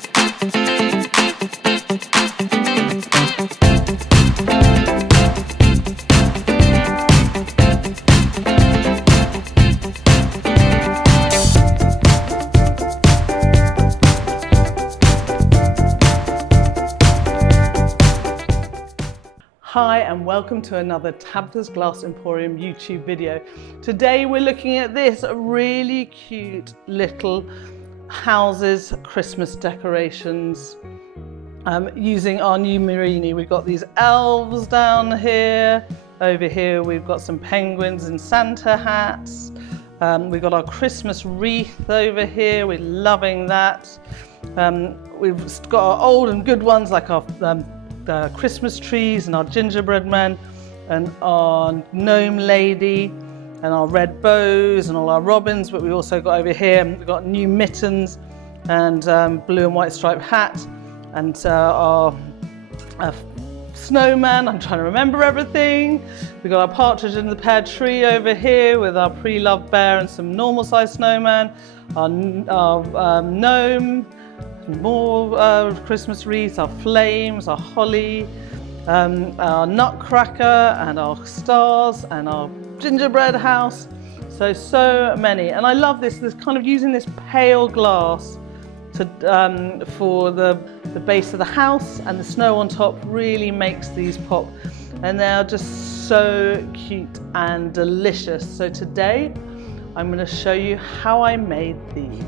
Hi and welcome to another Tabitha's Glass Emporium YouTube video. Today we're looking at this really cute little houses Christmas decorations using our new Murrine. We've got these elves down here. Over here we've got some penguins in Santa hats. We've got our Christmas wreath over here. We're loving that. We've got our old and good ones like our Christmas trees and our gingerbread man and our gnome lady and our red bows and all our robins, but we also got over here, we've got new mittens and blue and white striped hat and our snowman. I'm trying to remember everything. We've got our partridge in the pear tree over here with our pre-loved bear and some normal sized snowman, our gnome, more Christmas wreaths, our flames, our holly, our nutcracker and our stars and our gingerbread house. So many. And I love this kind of using this pale glass to, for the base of the house, and the snow on top really makes these pop. And they're just so cute and delicious. So today I'm going to show you how I made these.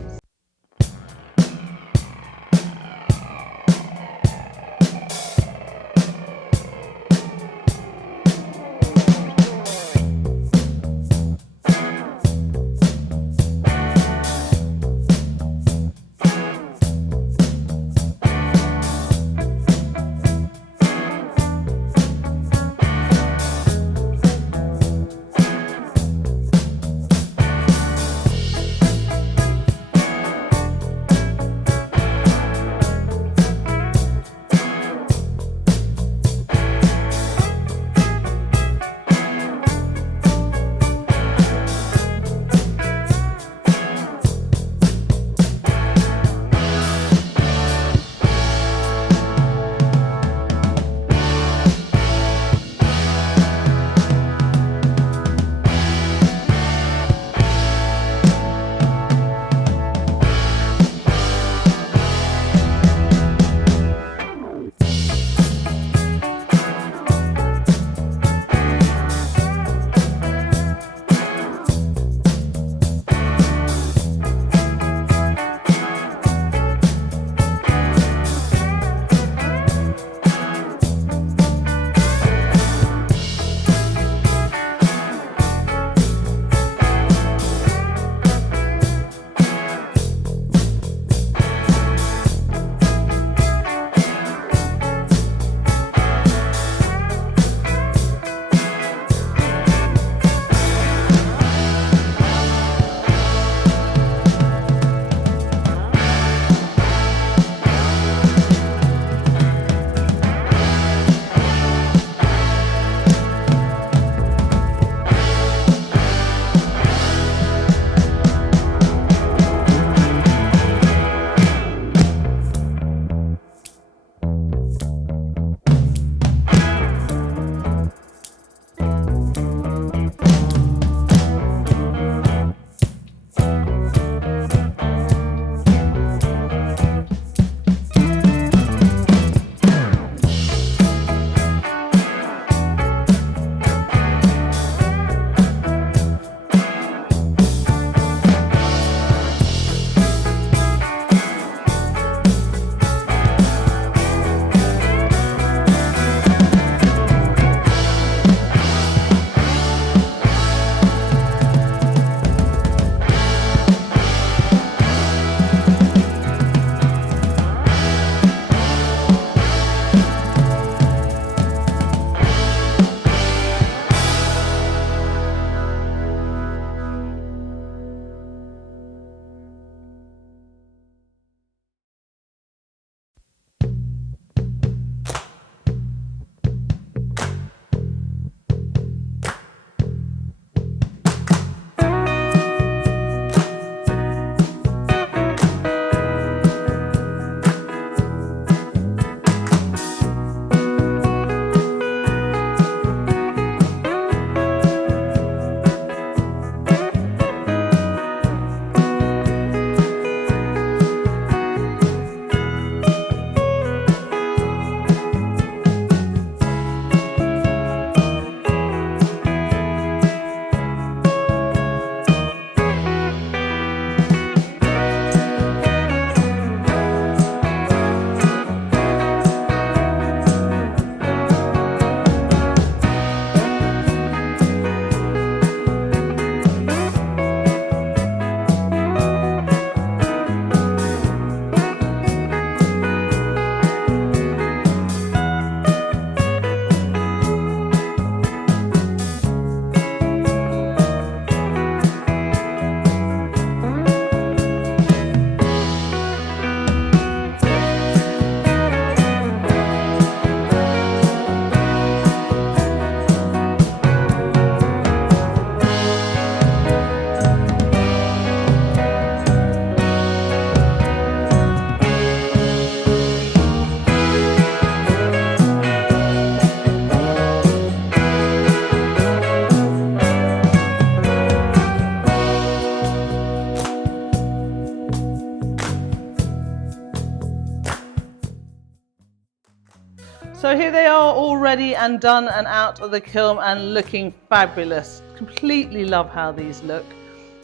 So here they are, all ready and done and out of the kiln and looking fabulous. Completely love how these look.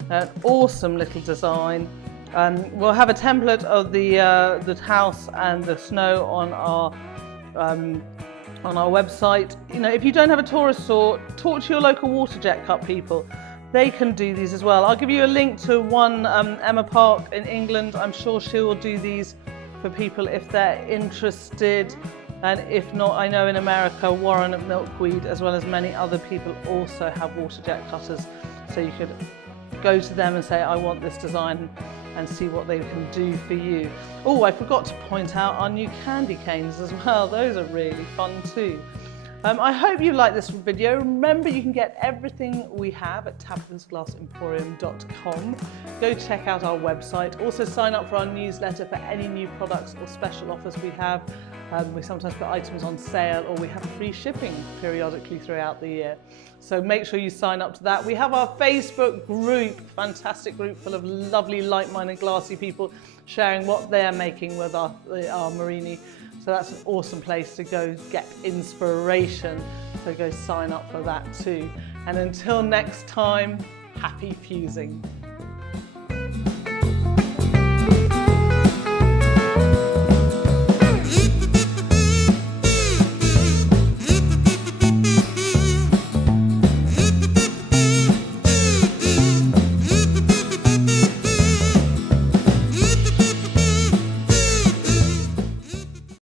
An awesome little design. We'll have a template of the house and the snow on our website. You know, if you don't have a tourist store, talk to your local water jet cup people. They can do these as well. I'll give you a link to one, Emma Park in England. I'm sure she will do these for people if they're interested. And if not, I know in America, Warren at Milkweed, as well as many other people, also have water jet cutters. So you could go to them and say, I want this design, and see what they can do for you. Oh, I forgot to point out our new candy canes as well. Those are really fun too. I hope you like this video. Remember, you can get everything we have at tablersglassemporium.com. Go check out our website. Also sign up for our newsletter for any new products or special offers we have. We sometimes put items on sale, or we have free shipping periodically throughout the year. So make sure you sign up to that. We have our Facebook group, fantastic group full of lovely, like-minded, glassy people sharing what they're making with our Murrine. So that's an awesome place to go get inspiration. So go sign up for that too. And until next time, happy fusing.